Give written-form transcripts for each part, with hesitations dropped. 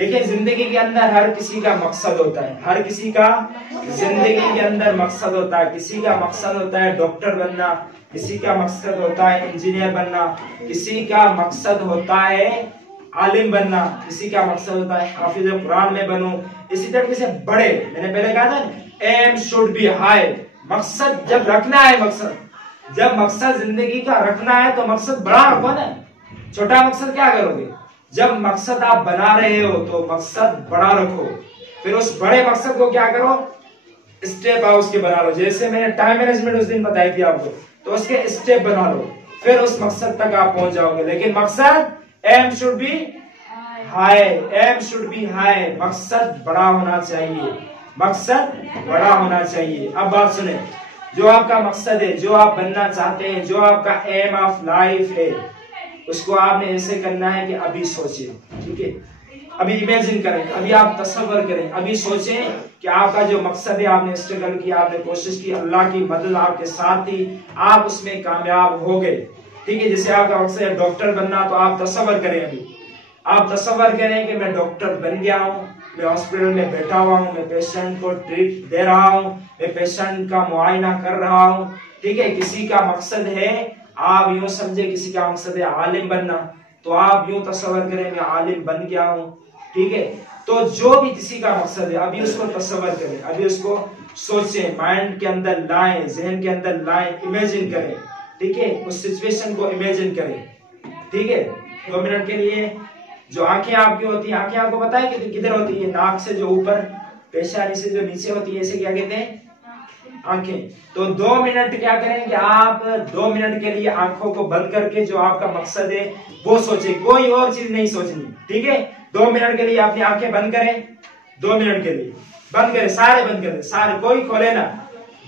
देखिए जिंदगी के अंदर हर किसी का मकसद होता है, हर किसी का जिंदगी के अंदर मकसद होता है। किसी का मकसद होता है डॉक्टर बनना, किसी का मकसद होता है इंजीनियर बनना, किसी का मकसद होता है आलिम बनना, किसी का मकसद होता है हाफिज कुरान में बनूं। इसी तरीके से बड़े, मैंने पहले कहा था एम शुड बी हाई। मकसद जब रखना है, जब मकसद जिंदगी का रखना है तो मकसद बड़ा रखो ना। छोटा मकसद क्या करोगे? जब मकसद आप बना रहे हो तो मकसद बड़ा रखो, फिर उस बड़े मकसद को क्या करो, स्टेप आप उसके बना लो। जैसे मैंने टाइम मैनेजमेंट उस दिन बताई थी आपको, तो उसके स्टेप बना लो, फिर उस मकसद तक आप पहुंच जाओगे। लेकिन मकसद aim should be high, aim should be high. मकसद बड़ा होना चाहिए, मकसद बड़ा होना चाहिए। अब बात सुने, जो आपका मकसद है, जो आप बनना चाहते हैं, जो आपका एम ऑफ लाइफ है, उसको आपने ऐसे करना है कि अभी सोचिए, ठीक है? अभी इमेजिन करें, अभी आप तसव्वुर करें, अभी सोचें कि आपका जो मकसद है, आपने स्ट्रगल किया, आपने कोशिश की, अल्लाह की मदद आपके साथ थी, आप उसमें कामयाब हो गए, ठीक है? जैसे आपका मकसद है डॉक्टर बनना, तो आप तसव्वुर करें, अभी आप तसव्वुर करें कि मैं डॉक्टर बन गया हूँ, मैं हॉस्पिटल में बैठा हुआ हूँ, मैं पेशेंट को ट्रीट दे रहा हूँ, मैं पेशेंट का मुआयना कर रहा हूँ, ठीक है? किसी का मकसद है, आप यूं समझे किसी का मकसद है आलिम बनना, तो आप यूं तसव्वुर करें मैं आलिम बन गया हूं, ठीक है? तो जो भी किसी का मकसद है, अभी उसको तसव्वुर करें, अभी उसको सोचें, माइंड के अंदर लाएं, जहन के अंदर लाएं, इमेजिन करें, ठीक है? उस सिचुएशन को इमेजिन करें, ठीक है? 2 मिनट के लिए जो आंखें आपकी होती हैं, आंखें आपको पता है कि किधर होती है? नाक से जो ऊपर, पेशानी से जो नीचे होती है, इसे क्या कहते हैं? आंखें। तो 2 मिनट क्या करें कि आप 2 मिनट के लिए आंखों को बंद करके जो आपका मकसद है वो सोचे, कोई और चीज नहीं सोचनी, ठीक है? 2 मिनट के लिए अपनी आंखें बंद करें, 2 मिनट के लिए बंद करें, सारे बंद करें, सारे, कोई खोले ना।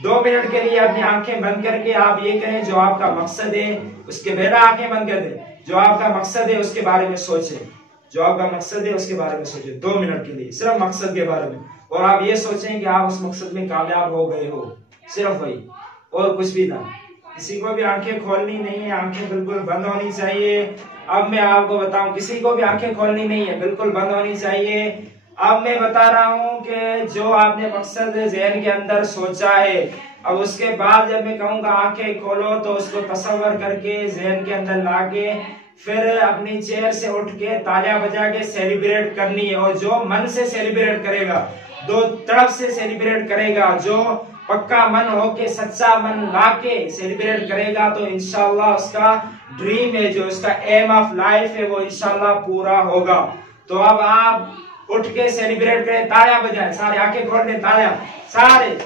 2 मिनट के लिए अपनी आंखें बंद करके आप ये करें, जो आपका मकसद है उसके पहले आंखें बंद कर दें, जो आपका मकसद है उसके बारे में सोचें, जो आपका मकसद है उसके बारे में सोचें 2 मिनट के लिए, सिर्फ मकसद के बारे में। और आप ये सोचें कि आप उस मकसद में कामयाब हो गए हो, सिर्फ वही, और कुछ भी ना। किसी को भी आंखें खोलनी नहीं है, आंखें बिल्कुल बंद होनी चाहिए। अब मैं आपको बताऊं, किसी को भी आंखें खोलनी नहीं है, बिल्कुल बंद होनी चाहिए। अब मैं बता रहा हूं कि जो आपने मकसद ज़हन के अंदर सोचा है, अब उसके बाद जब मैं कहूंगा आंखें खोलो, तो उसको तसव्वुर करके ज़हन के अंदर लाके फिर अपनी चेयर से उठ के तालियां बजा के सेलिब्रेट करनी है। और जो मन से सेलिब्रेट करेगा, 2 तरफ से सेलिब्रेट करेगा, जो पक्का मन हो के, सच्चा मन ला के सेलिब्रेट करेगा, तो इंशाल्लाह उसका ड्रीम है, जो उसका एम ऑफ लाइफ है, वो इंशाल्लाह पूरा होगा। तो अब आप उठ के सेलिब्रेट करें, तालियां बजाएं, सारे आंखें खोल दें, तालियां सारे।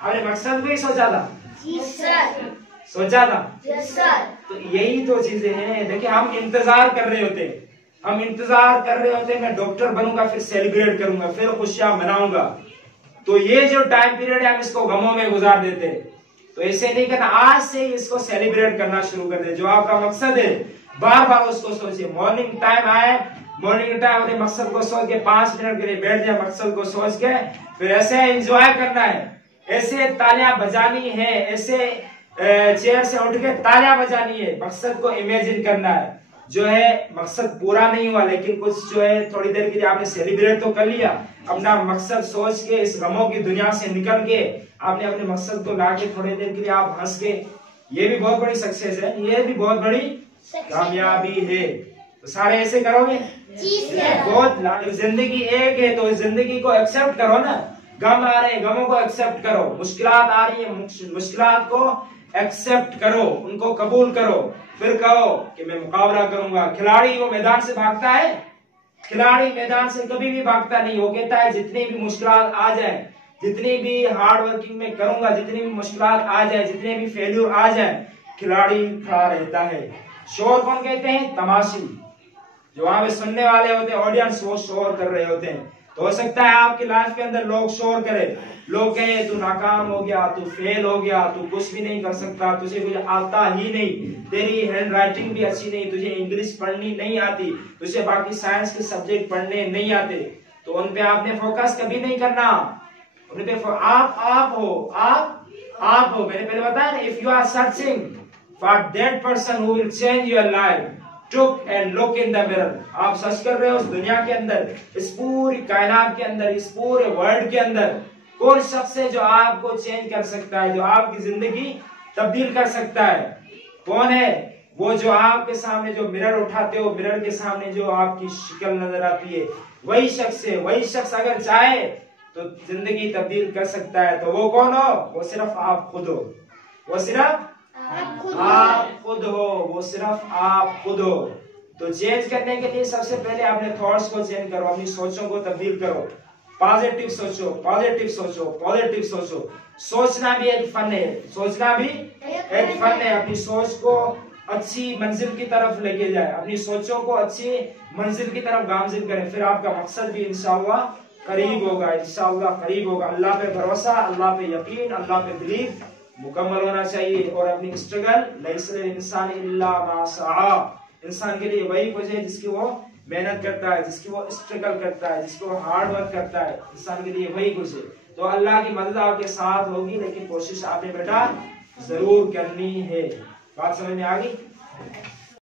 आपने मकसद भी सोचा था? जी सर। सोचा था? Yes sir. तो यही तो चीजें हैं। देखिए हम इंतजार कर रहे होते हैं, हम इंतजार कर रहे होते हैं, मैं डॉक्टर बनूंगा, फिर सेलिब्रेट करूंगा, फिर खुशियां मनाऊंगा। तो ये जो टाइम पीरियड है हम इसको गमों में गुजार देते हैं। तो ऐसे नहीं करना, आज से इसको सेलिब्रेट करना शुरू कर दे। जो आपका मकसद है बार बार उसको सोचिए। मॉर्निंग टाइम आए, मॉर्निंग टाइम अपने मकसद को सोच के 5 मिनट के लिए बैठ जाए, मकसद को सोच के फिर ऐसे एंजॉय करना है, ऐसे तालियां बजानी है, ऐसे चेयर से उठ के तालियां बजानी है, मकसद को इमेजिन करना है। जो है मकसद पूरा नहीं हुआ, लेकिन कुछ जो है थोड़ी देर के लिए आपने सेलिब्रेट तो कर लिया, अपना मकसद सोच के इस गमों की दुनिया से निकल के आपने अपने मकसद को लाके थोड़ी देर के लिए आप हंस के, ये भी बहुत बड़ी सक्सेस है, ये भी बहुत बड़ी कामयाबी है। तो सारे ऐसे करोगे? बहुत, जिंदगी एक है तो जिंदगी को एक्सेप्ट करो ना। गम आ रहे हैं, गमों को एक्सेप्ट करो, मुश्किलात आ रही है, मुश्किलात को एक्सेप्ट करो, उनको कबूल करो, फिर कहो कि मैं मुकाबला करूंगा। खिलाड़ी वो मैदान से भागता है, खिलाड़ी मैदान से कभी भी भागता नहीं, वो कहता है जितनी भी मुश्किलात आ जाए, जितनी भी हार्ड वर्किंग में करूंगा, जितनी भी मुश्किलात आ जाए, जितने भी फेल्यूर आ जाए, खिलाड़ी खड़ा रहता है। शोर कौन कहते हैं? तमाशी। जो वहां पे सुनने वाले होते हैं, ऑडियंस, वो शोर कर रहे होते हैं। तो हो सकता है आपकी लाइफ के अंदर लोग शोर करें, लोग कहें तू नाकाम हो गया, तू फेल हो गया, तू कुछ भी नहीं कर सकता, तुझे कुछ आता ही नहीं, तेरी हैंड राइटिंग भी अच्छी नहीं, तुझे इंग्लिश पढ़नी नहीं आती, तुझे बाकी साइंस के सब्जेक्ट पढ़ने नहीं आते। तो उन पे आपने फोकस कभी नहीं करना। उन पे आप हो, आप हो। मैंने पहले बताया ना, if you are searching for that person who will change your life, took and look in the mirror. आप सर्च कर रहे हो उस दुनिया के अंदर, इस पूरी कायनात के अंदर, इस पूरे वर्ल्ड के अंदर कौन शख्स है जो आपको चेंज कर सकता है, जो आपकी जिंदगी तब्दील कर सकता है? कौन है वो? जो आपके सामने जो मिरर उठाते हो, मिरर के सामने जो आपकी शक्ल नजर आती है, वही शख्स है। वही शख्स अगर चाहे तो जिंदगी तब्दील कर सकता है। तो वो कौन हो? वो सिर्फ आप खुद हो। वो सिर्फ आप खुद हो। वो सिर्फ आप खुद हो। तो चेंज करने के लिए सबसे पहले अपने थॉट्स को चेंज करो, अपनी सोचों को तब्दील करो। पॉजिटिव सोचो, पॉजिटिव सोचो, पॉजिटिव सोचो। सोचना भी एक फन है, सोचना भी एक फन है। अपनी सोच को अच्छी मंजिल की तरफ लेके जाए, अपनी सोचों को अच्छी मंजिल की तरफ गामजिन करें, फिर आपका मकसद भी इंशाअल्लाह करीब होगा, इंशाअल्लाह करीब होगा। अल्लाह पे भरोसा, अल्लाह पे यकीन, अल्लाह पे बिलीव मुकम्मल होना चाहिए। और अपनी स्ट्रगल, लैसल इंसान इल्ला मा सआ, इंसान के लिए वही कुछ है जिसकी वो मेहनत करता है, जिसकी वो स्ट्रगल करता है, जिसको वो हार्ड वर्क करता है, इंसान के लिए वही कुछ है। तो अल्लाह की मदद आपके साथ होगी, लेकिन कोशिश आपने बेटा जरूर करनी है। बात समझ में आ गई?